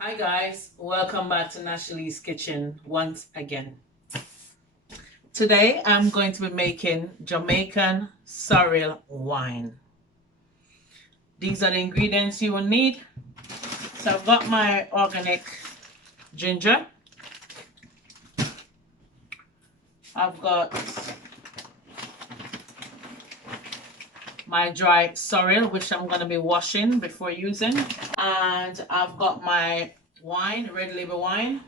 Hi guys, welcome back to Nashley's Kitchen once again. Today I'm going to be making Jamaican sorrel wine. These are the ingredients you will need. So I've got my organic ginger. I've got my dry sorrel, which I'm going to be washing before using. And I've got my wine, red label wine.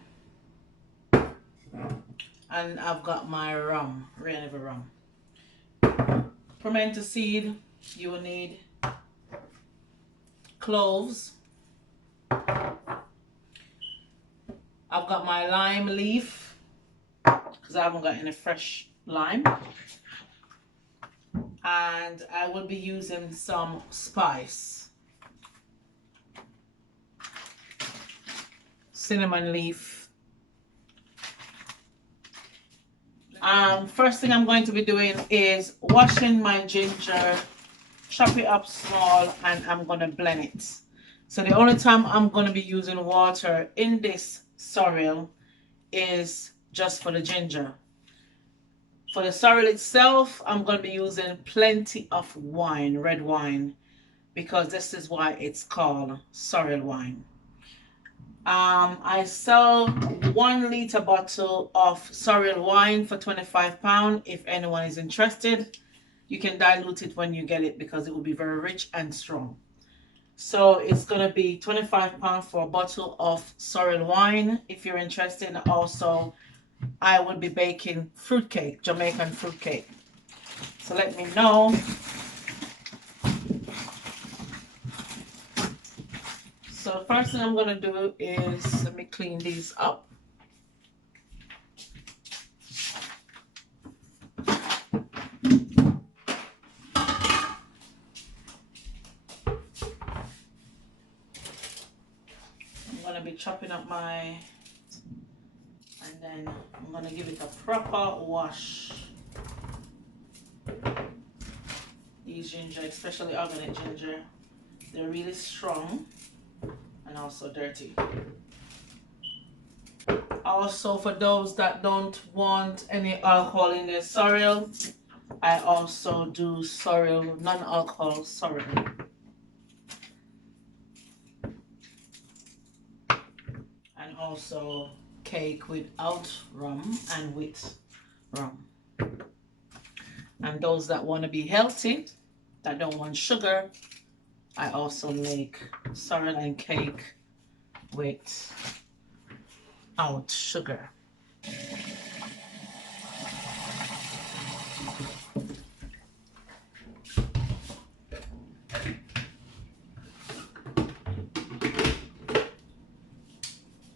And I've got my rum, red label rum. Pimento seed, you will need cloves. I've got my lime leaf because I haven't got any fresh lime. And I will be using some spice. Cinnamon leaf. First thing I'm going to be doing is washing my ginger, chop it up small, and I'm going to blend it. So the only time I'm going to be using water in this sorrel is just for the ginger. For the sorrel itself, I'm going to be using plenty of wine, red wine, because this is why it's called sorrel wine. I sell 1 liter bottle of sorrel wine for £25. If anyone is interested, you can dilute it when you get it because it will be very rich and strong. So it's going to be £25 for a bottle of sorrel wine if you're interested. Also, I will be baking fruitcake, Jamaican fruitcake. So let me know. So the first thing I'm going to do is let me clean these up. I'm going to be chopping up and then I'm going to give it a proper wash. These ginger, especially organic ginger, they're really strong and also dirty. Also, for those that don't want any alcohol in their sorrel, I also do sorrel, non-alcohol sorrel. And also cake without rum and with rum. And those that want to be healthy, that don't want sugar, I also make sorrel and cake without sugar.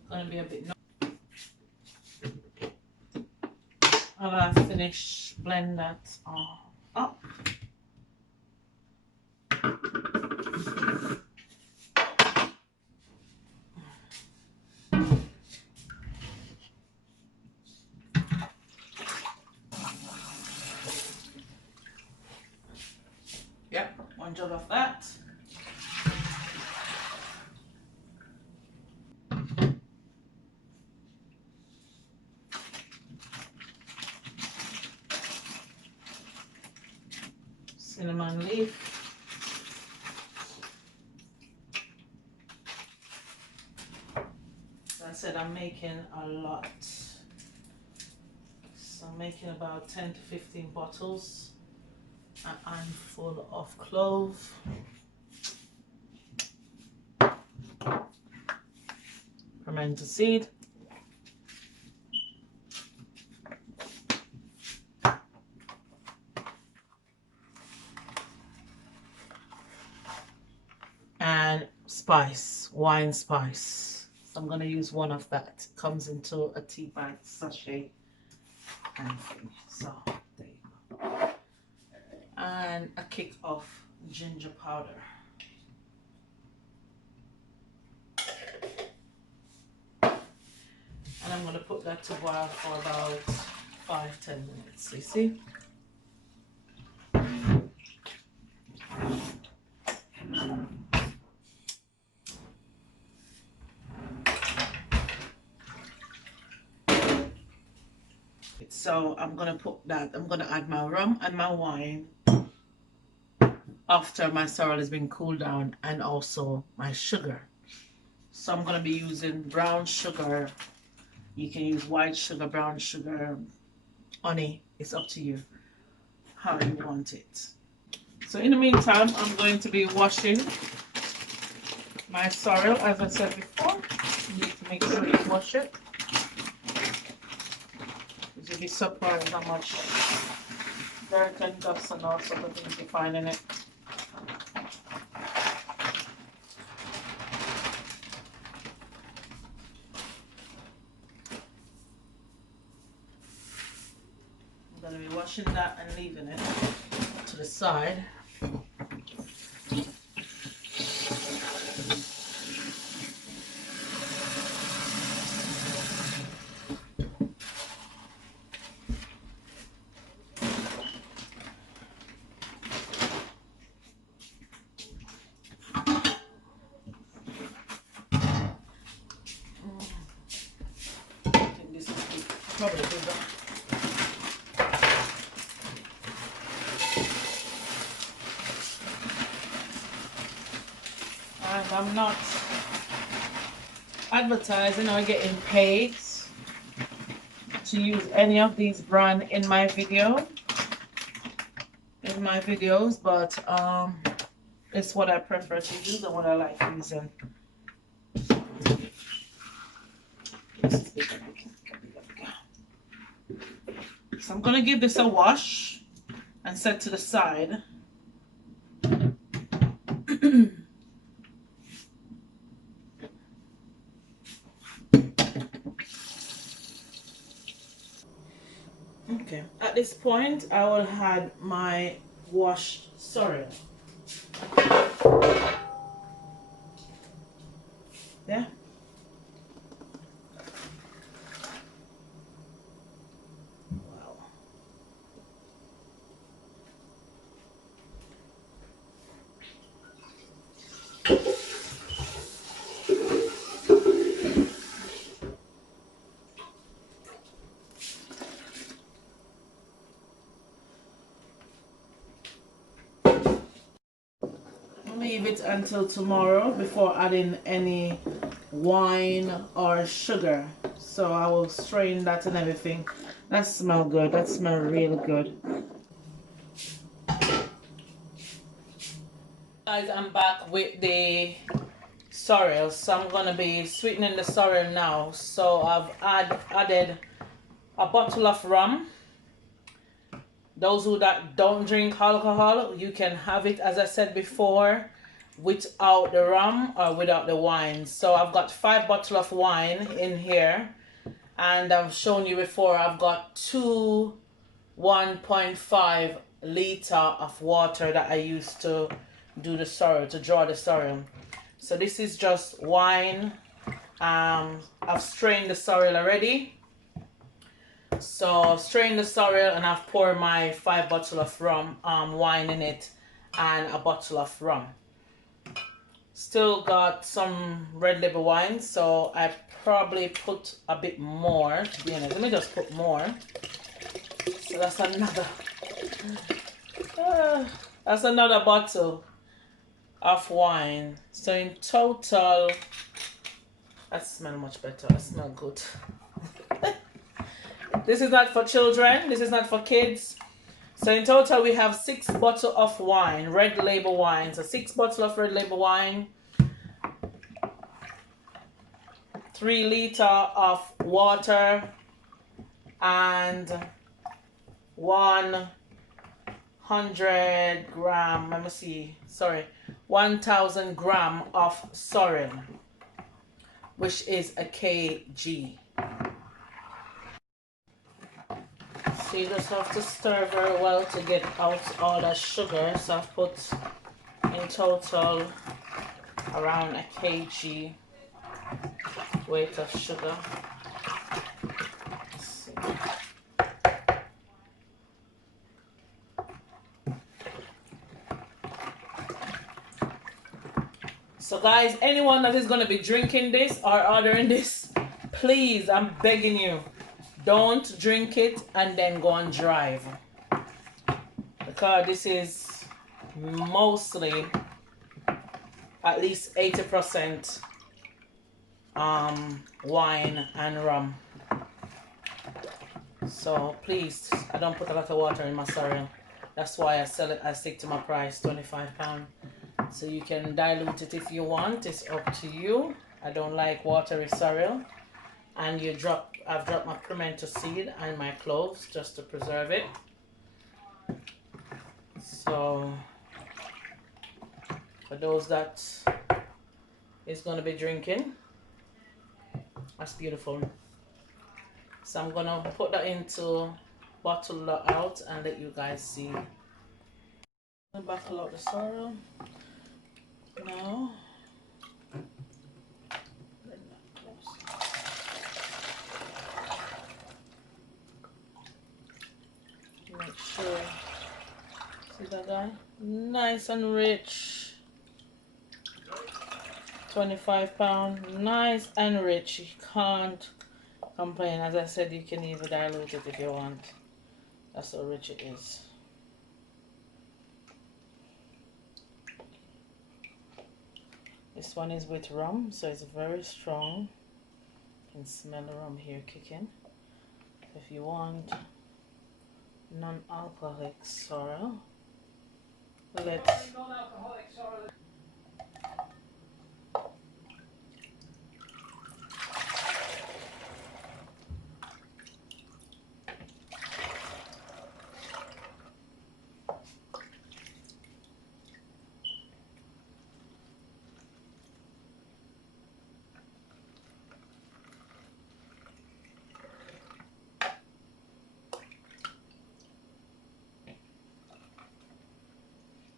Gonna be a bit. I'll finish blend that all up. Yep, 1 jug of that. Cinnamon leaf. As I said, I'm making a lot. So I'm making about 10 to 15 bottles. And I'm full of clove. Pimento seed. And spice, wine spice. So I'm going to use one of that. It comes into a tea bag sachet kind of thing. So there you go. And a kick of ginger powder. And I'm going to put that to boil for about 5-10 minutes. You see? So I'm gonna put that. I'm gonna add my rum and my wine after my sorrel has been cooled down, and also my sugar. So I'm gonna be using brown sugar. You can use white sugar, brown sugar, honey. It's up to you how you want it. So in the meantime, I'm going to be washing my sorrel, as I said before. You need to make sure you wash it. You'll be surprised how much dirt and dust and all sorts of things you find in it. I'm going to be washing that and leaving it to the side. Probably bigger. And I'm not advertising or getting paid to use any of these brands in my videos, but it's what I prefer to use and what I like using. So I'm gonna give this a wash and set to the side. Okay, at this point I will add my washed sorrel. Yeah. Wow. Leave it until tomorrow before adding any wine or sugar. So I will strain that and everything. That smells good. That smells really good. Guys, I'm back with the sorrel. So I'm gonna be sweetening the sorrel now. So I've added a bottle of rum. Those who that don't drink alcohol, you can have it, as I said before, without the rum or without the wine. So I've got 5 bottles of wine in here, and I've shown you before I've got 2 1.5 liter of water that I used to do the sorrel, to draw the sorrel. So this is just wine. I've strained the sorrel already. So strain the sorrel, and I've poured my 5 bottles of rum, wine in it, and a bottle of rum. Still got some red label wine, so I probably put a bit more, to be honest. Let me just put more. So that's another bottle of wine. So in total, that smells much better. That smells good. This is not for children. This is not for kids. So in total, we have 6 bottles of wine, red label wine. So 6 bottles of red label wine, 3 liters of water, and 100 gram, let me see, sorry, 1,000 gram of sorrel, which is a kg. So you just have to stir very well to get out all that sugar. So I've put in total around a kg weight of sugar. So guys, anyone that is going to be drinking this or ordering this, please, I'm begging you, Don't drink it and then go and drive, because this is mostly at least 80% wine and rum. So please, I don't put a lot of water in my sorrel. That's why I sell it. I stick to my price, £25. So you can dilute it if you want. It's up to you. I don't like watery sorrel. And I've dropped my pimento seed and my cloves just to preserve it. So for those that is going to be drinking, that's beautiful. So I'm going to put that into bottle out and let you guys see. Bottle out the sorrel now. Make sure, see that guy? Nice and rich. £25, nice and rich. You can't complain. As I said, you can even dilute it if you want. That's how rich it is. This one is with rum, so it's very strong. You can smell the rum here kicking. If you want non-alcoholic sorrel, let's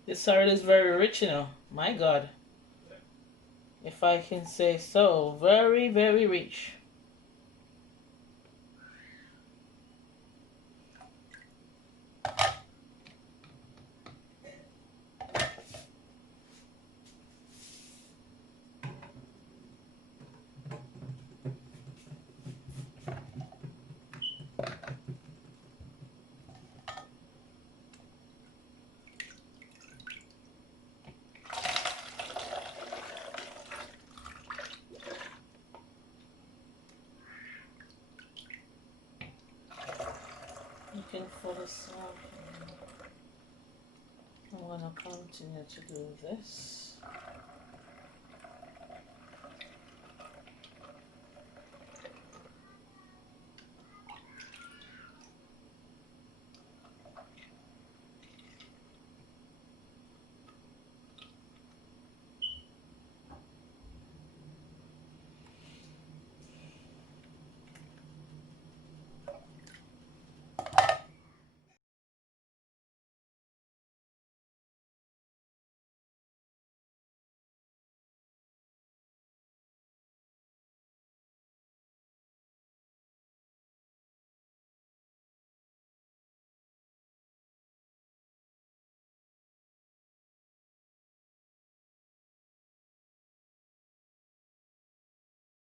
this sorrel is very rich, you know. My God. If I can say so. Very, very rich. Looking for the salt. I'm going to continue to do this.